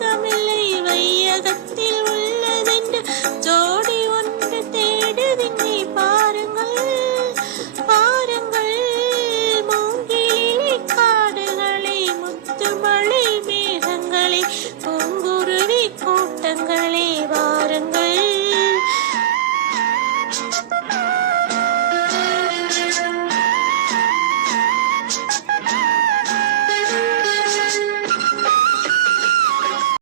ஏகமில்லை வையகத்தில் உள்ளதென்று ஜோடி ஒன்று தேடுதின்னை பாருங்கள் பாருங்கள். மூங்கிலே காடுகளை முத்துமலை மேகங்களை பூங்குருவி கூட்டங்களே